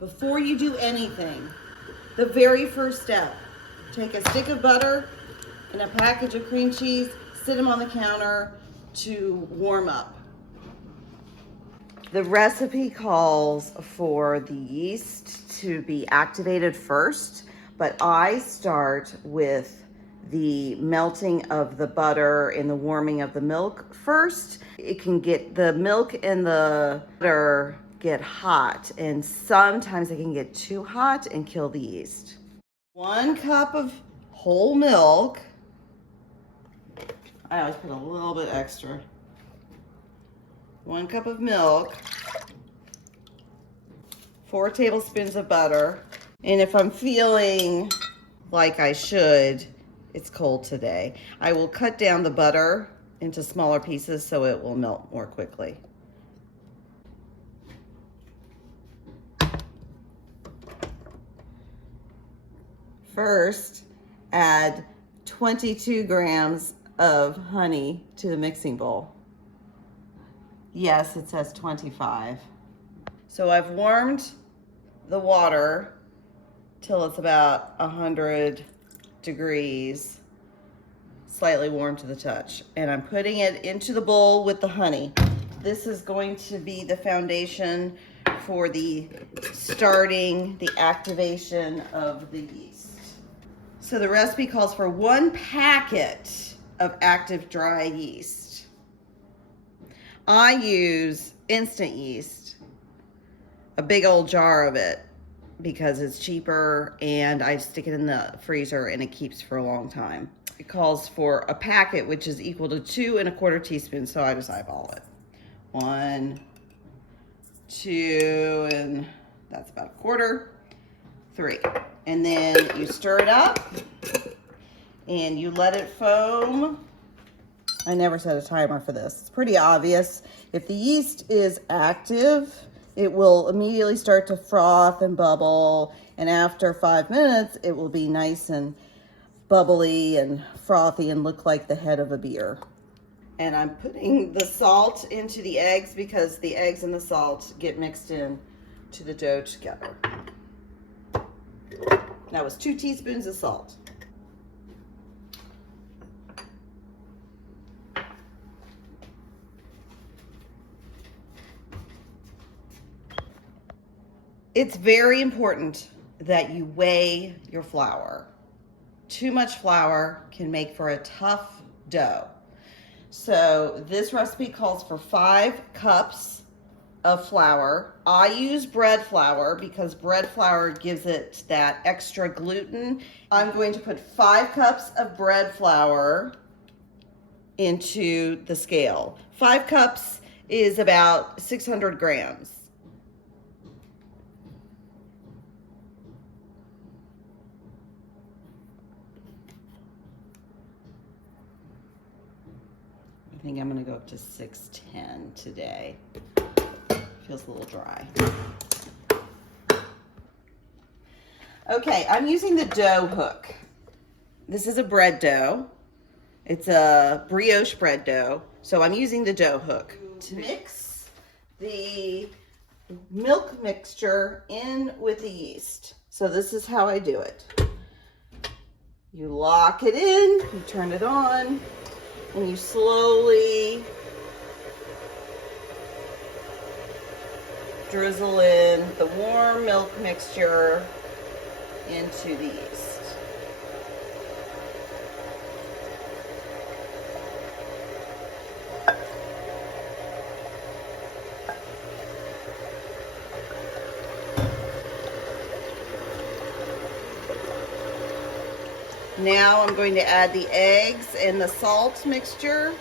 before you do anything, the very first step, take a stick of butter and a package of cream cheese, sit them on the counter to warm up. The recipe calls for the yeast to be activated first, but I start with the melting of the butter and the warming of the milk first. It can get the milk and the butter get hot, and sometimes it can get too hot and kill the yeast. 1 cup of whole milk. I always put a little bit extra. 1 cup of milk, 4 tablespoons of butter. And if I'm feeling like I should, it's cold today, I will cut down the butter into smaller pieces so it will melt more quickly. First, add 22 grams of honey to the mixing bowl. Yes, it says 25. So I've warmed the water till it's about 100 degrees, slightly warm to the touch. And I'm putting it into the bowl with the honey. This is going to be the foundation for the activation of the yeast. So the recipe calls for 1 packet of active dry yeast. I use instant yeast, a big old jar of it, because it's cheaper and I stick it in the freezer and it keeps for a long time. It calls for a packet, which is equal to 2 1/4 teaspoons, so I just eyeball it. 1, 2, and that's about 1/4, 3. And then you stir it up and you let it foam. I never set a timer for this. It's pretty obvious. If the yeast is active, it will immediately start to froth and bubble. And after 5 minutes, it will be nice and bubbly and frothy and look like the head of a beer. And I'm putting the salt into the eggs because the eggs and the salt get mixed in to the dough together. That was 2 teaspoons of salt. It's very important that you weigh your flour. Too much flour can make for a tough dough. So this recipe calls for 5 cups of flour. I use bread flour because bread flour gives it that extra gluten. I'm going to put 5 cups of bread flour into the scale. 5 cups is about 600 grams. I think I'm gonna go up to 610 today. Feels a little dry. Okay, I'm using the dough hook. This is a bread dough. It's a brioche bread dough. So I'm using the dough hook to mix the milk mixture in with the yeast. So this is how I do it. You lock it in, you turn it on, and you slowly drizzle in the warm milk mixture into the yeast. Now I'm going to add the eggs and the salt mixture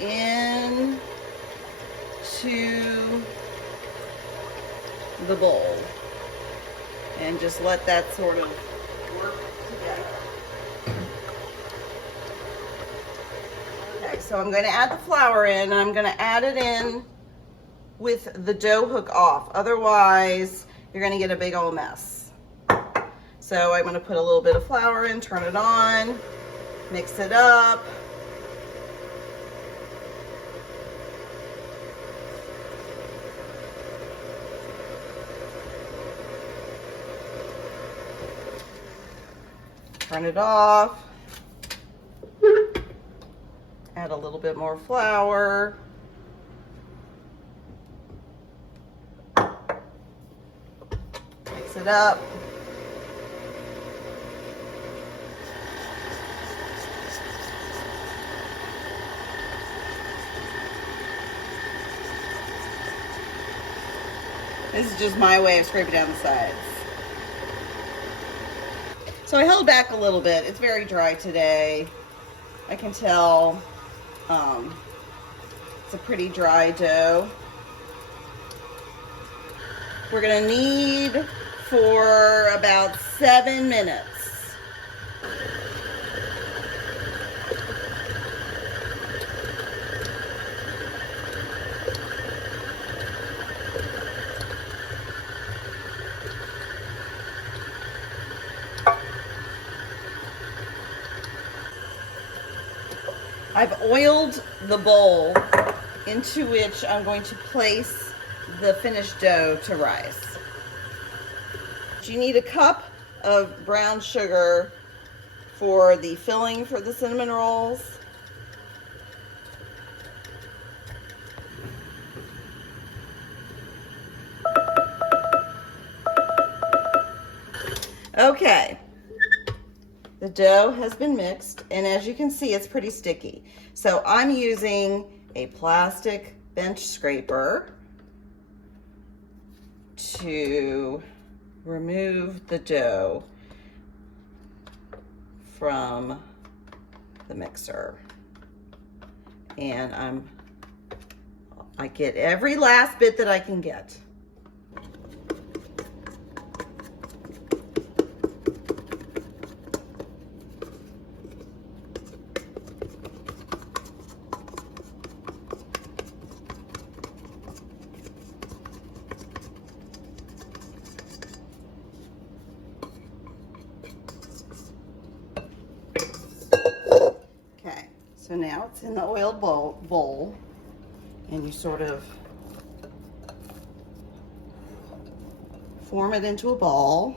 in to the bowl and just let that sort of work together. Okay, so I'm going to add the flour in, and I'm going to add it in with the dough hook off. Otherwise, you're going to get a big old mess. So I'm going to put a little bit of flour in, turn it on, mix it up. Turn it off. Add a little bit more flour. Mix it up. This is just my way of scraping down the sides. So I held back a little bit. It's very dry today. I can tell it's a pretty dry dough. We're gonna need for about 7 minutes. I've oiled the bowl into which I'm going to place the finished dough to rise. You need a cup of brown sugar for the filling for the cinnamon rolls. Okay. The dough has been mixed, and as you can see, it's pretty sticky. So I'm using a plastic bench scraper to remove the dough from the mixer. And I get every last bit that I can get. So now it's in the oiled bowl, and you sort of form it into a ball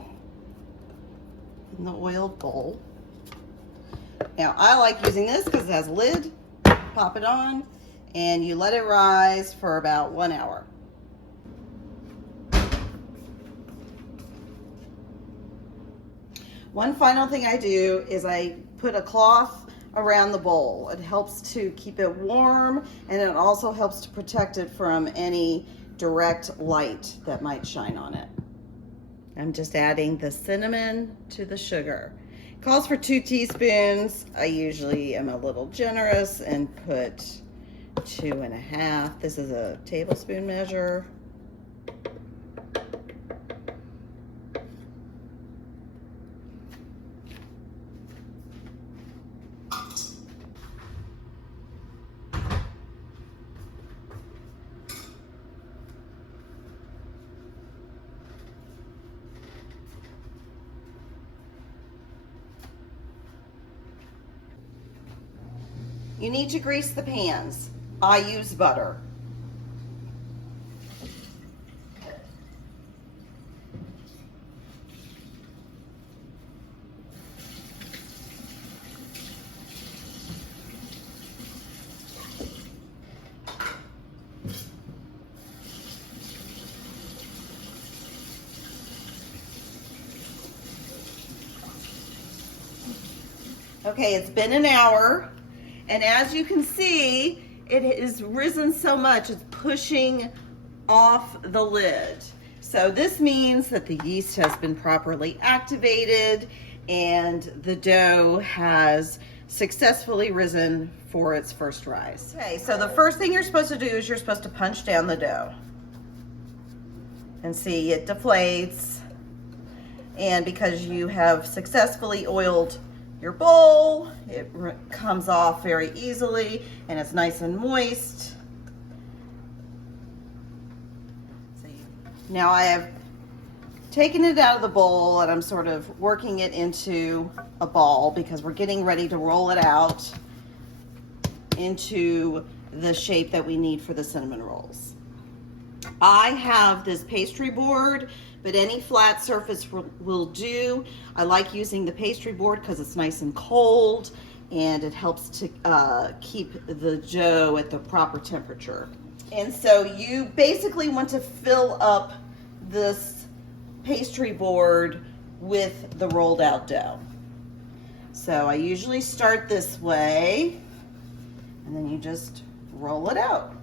in the oiled bowl. Now I like using this because it has a lid. Pop it on, and you let it rise for about 1 hour. One final thing I do is I put a cloth around the bowl. It helps to keep it warm, and it also helps to protect it from any direct light that might shine on it. I'm just adding the cinnamon to the sugar. It calls for 2 teaspoons. I usually am a little generous and put 2.5. This is a tablespoon measure. You need to grease the pans. I use butter. Okay, it's been an hour. And as you can see, it has risen so much, it's pushing off the lid. So this means that the yeast has been properly activated and the dough has successfully risen for its first rise. Okay, so the first thing you're supposed to do is you're supposed to punch down the dough. And see, it deflates. And because you have successfully oiled your bowl, it comes off very easily and it's nice and moist. Now I have taken it out of the bowl and I'm sort of working it into a ball because we're getting ready to roll it out into the shape that we need for the cinnamon rolls. I have this pastry board, but any flat surface will do. I like using the pastry board because it's nice and cold and it helps to keep the dough at the proper temperature. And so you basically want to fill up this pastry board with the rolled out dough. So I usually start this way, and then you just roll it out.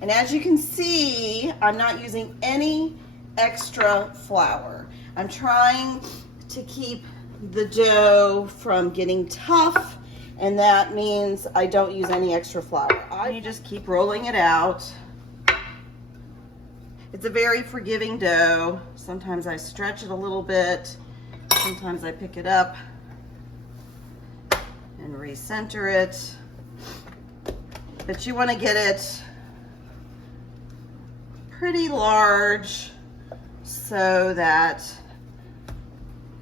And as you can see, I'm not using any extra flour. I'm trying to keep the dough from getting tough, and that means I don't use any extra flour. You just keep rolling it out. It's a very forgiving dough. Sometimes I stretch it a little bit. Sometimes I pick it up and recenter it. But you want to get it pretty large so that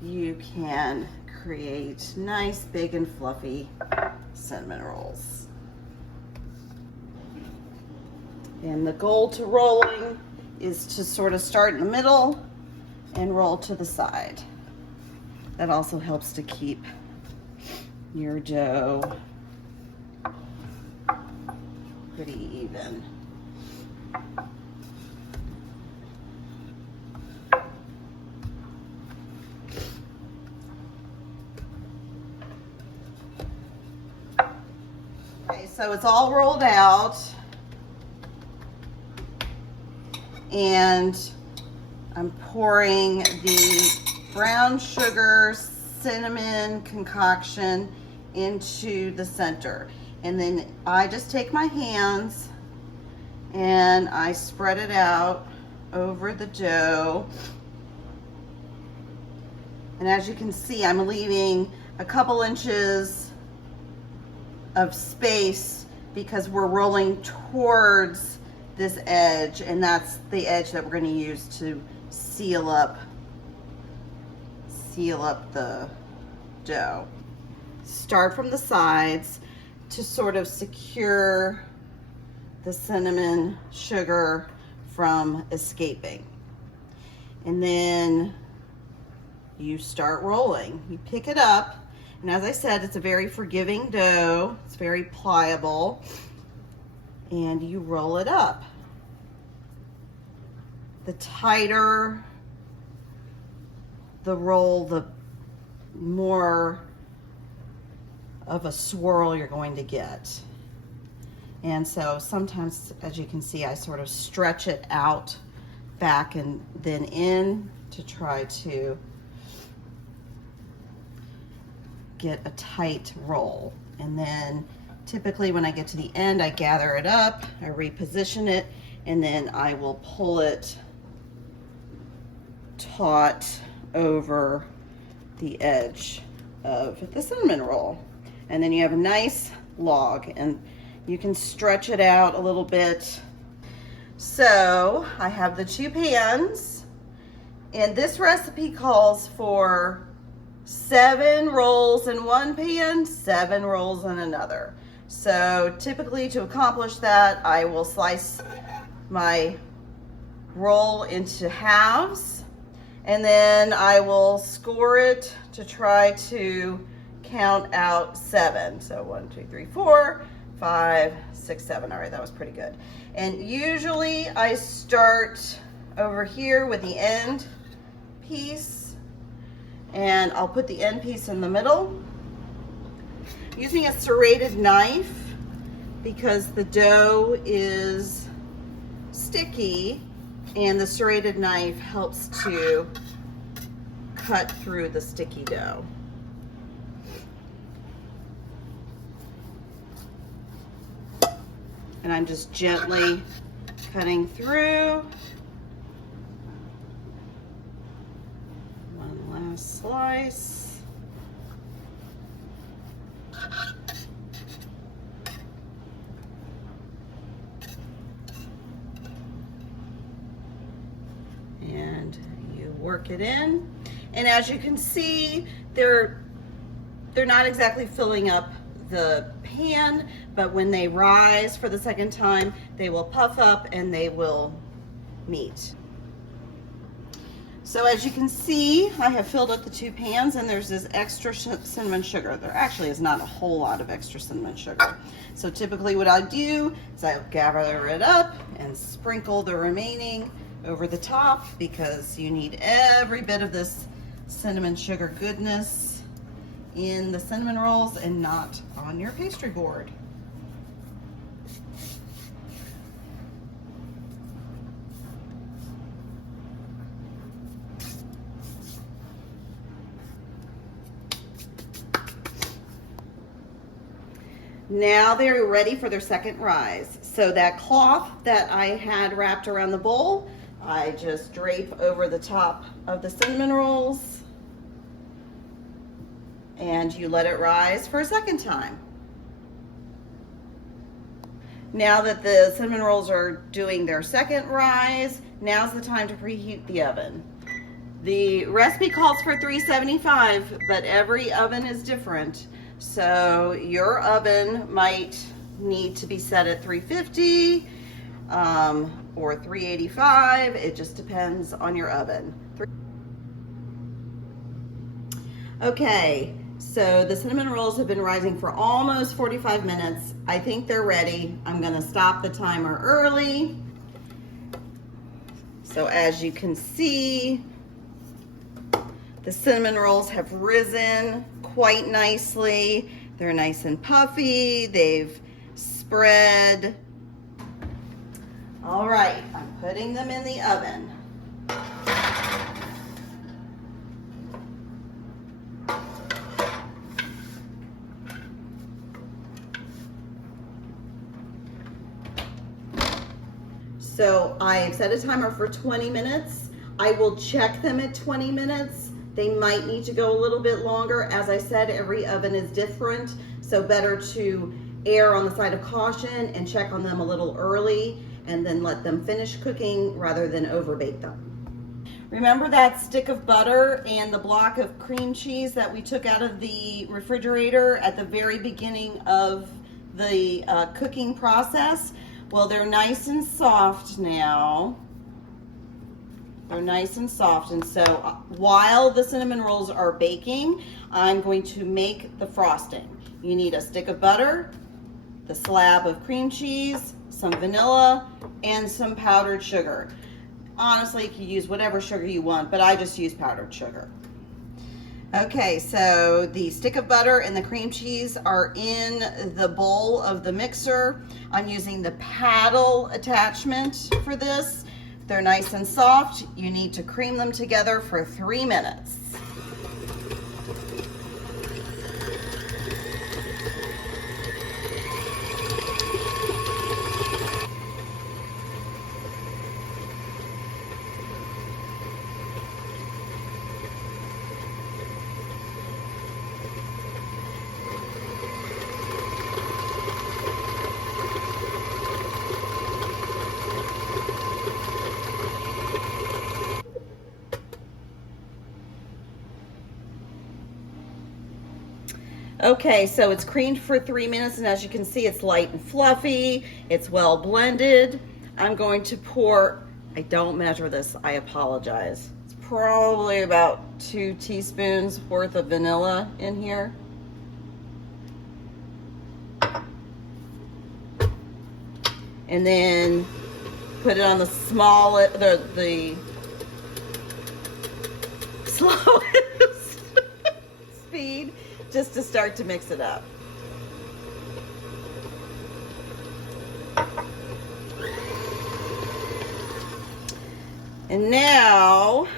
you can create nice, big, and fluffy cinnamon rolls. And the goal to rolling is to sort of start in the middle and roll to the side. That also helps to keep your dough pretty even. Okay, so it's all rolled out, and I'm pouring the brown sugar cinnamon concoction into the center. And then I just take my hands and I spread it out over the dough. And as you can see, I'm leaving a couple inches of space because we're rolling towards this edge, and that's the edge that we're going to use to seal up the dough. Start from the sides to sort of secure the cinnamon sugar from escaping. And then you start rolling. You pick it up, and as I said, it's a very forgiving dough. It's very pliable, and you roll it up. The tighter the roll, the more of a swirl you're going to get. And so sometimes, as you can see, I sort of stretch it out back and then in to try to get a tight roll. And then typically when I get to the end, I gather it up, I reposition it, and then I will pull it taut over the edge of the cinnamon roll. And then you have a nice log, and you can stretch it out a little bit. So I have the two pans, and this recipe calls for 7 rolls in one pan, 7 rolls in another. So typically, to accomplish that, I will slice my roll into halves, and then I will score it to try to count out 7. So 1, 2, 3, 4, 5, 6, 7. All right, that was pretty good. And usually I start over here with the end piece, and I'll put the end piece in the middle using a serrated knife because the dough is sticky, and the serrated knife helps to cut through the sticky dough. And I'm just gently cutting through. One last slice. And you work it in. And as you can see, they're not exactly filling up the pan, but when they rise for the second time, they will puff up and they will meat. So as you can see, I have filled up the 2 pans, and there's this extra cinnamon sugar. There actually is not a whole lot of extra cinnamon sugar. So typically what I do is I gather it up and sprinkle the remaining over the top, because you need every bit of this cinnamon sugar goodness in the cinnamon rolls and not on your pastry board. Now they're ready for their second rise. So that cloth that I had wrapped around the bowl, I just drape over the top of the cinnamon rolls, and you let it rise for a second time. Now that the cinnamon rolls are doing their second rise, now's the time to preheat the oven. The recipe calls for 375, but every oven is different. So your oven might need to be set at 350 or 385. It just depends on your oven. Okay, so the cinnamon rolls have been rising for almost 45 minutes. I think they're ready. I'm gonna stop the timer early. So as you can see, the cinnamon rolls have risen quite nicely. They're nice and puffy. They've spread. All right, I'm putting them in the oven. So I've set a timer for 20 minutes. I will check them at 20 minutes. They might need to go a little bit longer. As I said, every oven is different, so better to err on the side of caution and check on them a little early and then let them finish cooking rather than overbake them. Remember that stick of butter and the block of cream cheese that we took out of the refrigerator at the very beginning of the cooking process? Well, they're nice and soft now. They're nice and soft, and so while the cinnamon rolls are baking, I'm going to make the frosting. You need a stick of butter, the slab of cream cheese, some vanilla, and some powdered sugar. Honestly, you can use whatever sugar you want, but I just use powdered sugar. Okay, so the stick of butter and the cream cheese are in the bowl of the mixer. I'm using the paddle attachment for this. They're nice and soft. You need to cream them together for 3 minutes. Okay, so it's creamed for 3 minutes, and as you can see, it's light and fluffy. It's well blended. I'm going to pour, I don't measure this, I apologize. It's probably about 2 teaspoons worth of vanilla in here. And then put it on the slowest speed, just to start to mix it up. And now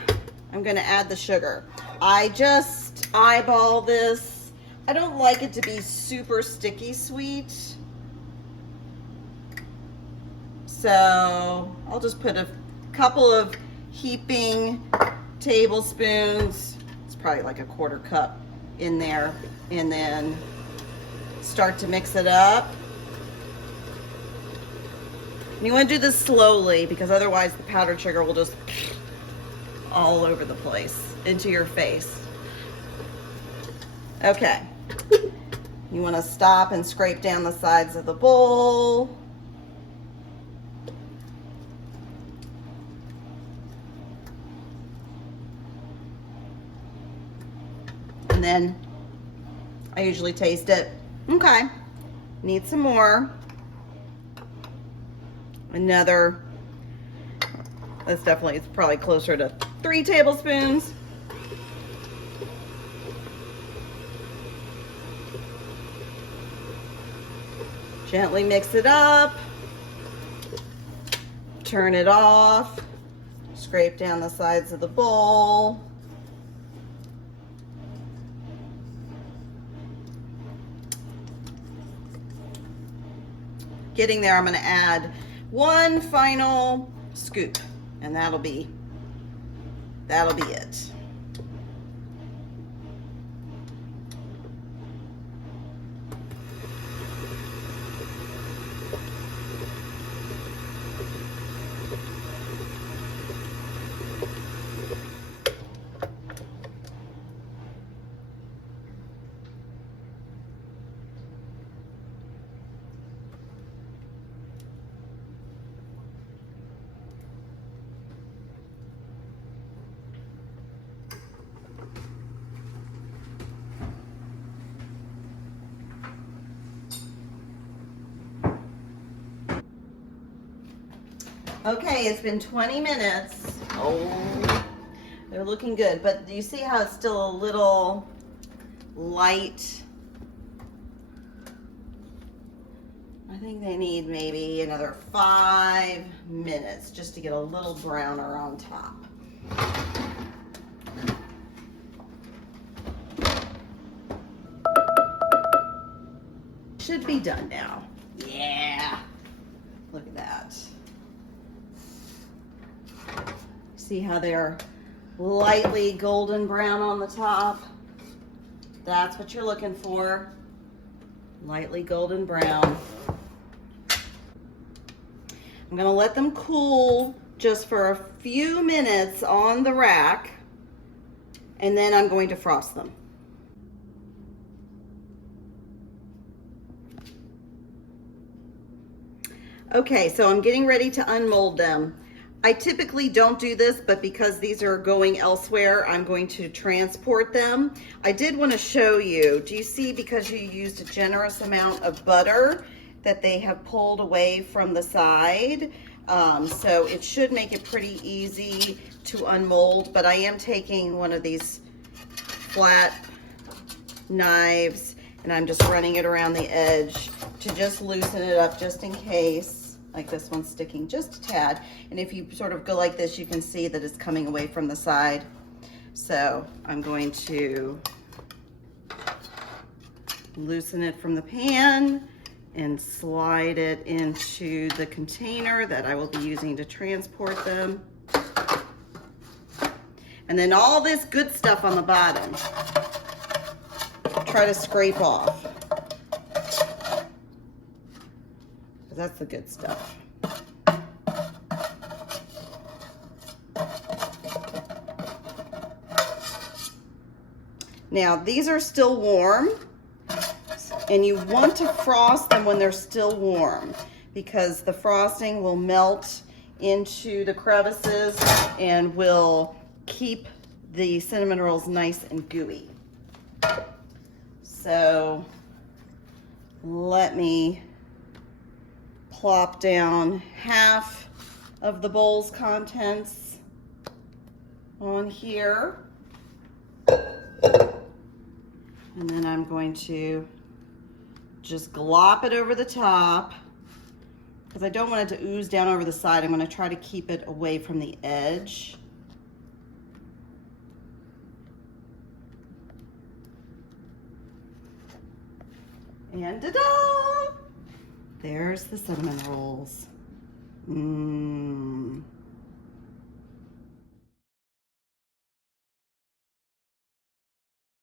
I'm going to add the sugar. I just eyeball this. I don't like it to be super sticky sweet. So I'll just put a couple of heaping tablespoons. It's probably like a 1/4 cup in there, and then start to mix it up. And you want to do this slowly, because otherwise the powdered sugar will just all over the place into your face. Okay, you want to stop and scrape down the sides of the bowl. and then I usually taste it. Okay, need some more. Another, that's definitely, it's probably closer to 3 tablespoons. Gently mix it up. Turn it off. Scrape down the sides of the bowl. Getting there, I'm going to add 1 final scoop, and that'll be it. Okay, it's been 20 minutes. Oh, they're looking good, but do you see how it's still a little light? I think they need maybe another 5 minutes just to get a little browner on top. Should be done now. Yeah, look at that. See how they're lightly golden brown on the top? That's what you're looking for. Lightly golden brown. I'm gonna let them cool just for a few minutes on the rack, and then I'm going to frost them. Okay, so I'm getting ready to unmold them. I typically don't do this, but because these are going elsewhere, I'm going to transport them. I did want to show you, do you see, because you used a generous amount of butter, that they have pulled away from the side? So it should make it pretty easy to unmold, but I am taking one of these flat knives and I'm just running it around the edge to just loosen it up just in case. Like this one's sticking just a tad. And if you sort of go like this, you can see that it's coming away from the side. So I'm going to loosen it from the pan and slide it into the container that I will be using to transport them. And then all this good stuff on the bottom, try to scrape off. That's the good stuff. Now, these are still warm, and you want to frost them when they're still warm because the frosting will melt into the crevices and will keep the cinnamon rolls nice and gooey. So, let me plop down half of the bowl's contents on here. And then I'm going to just glop it over the top because I don't want it to ooze down over the side. I'm going to try to keep it away from the edge. And ta-da! There's the cinnamon rolls. Mmm.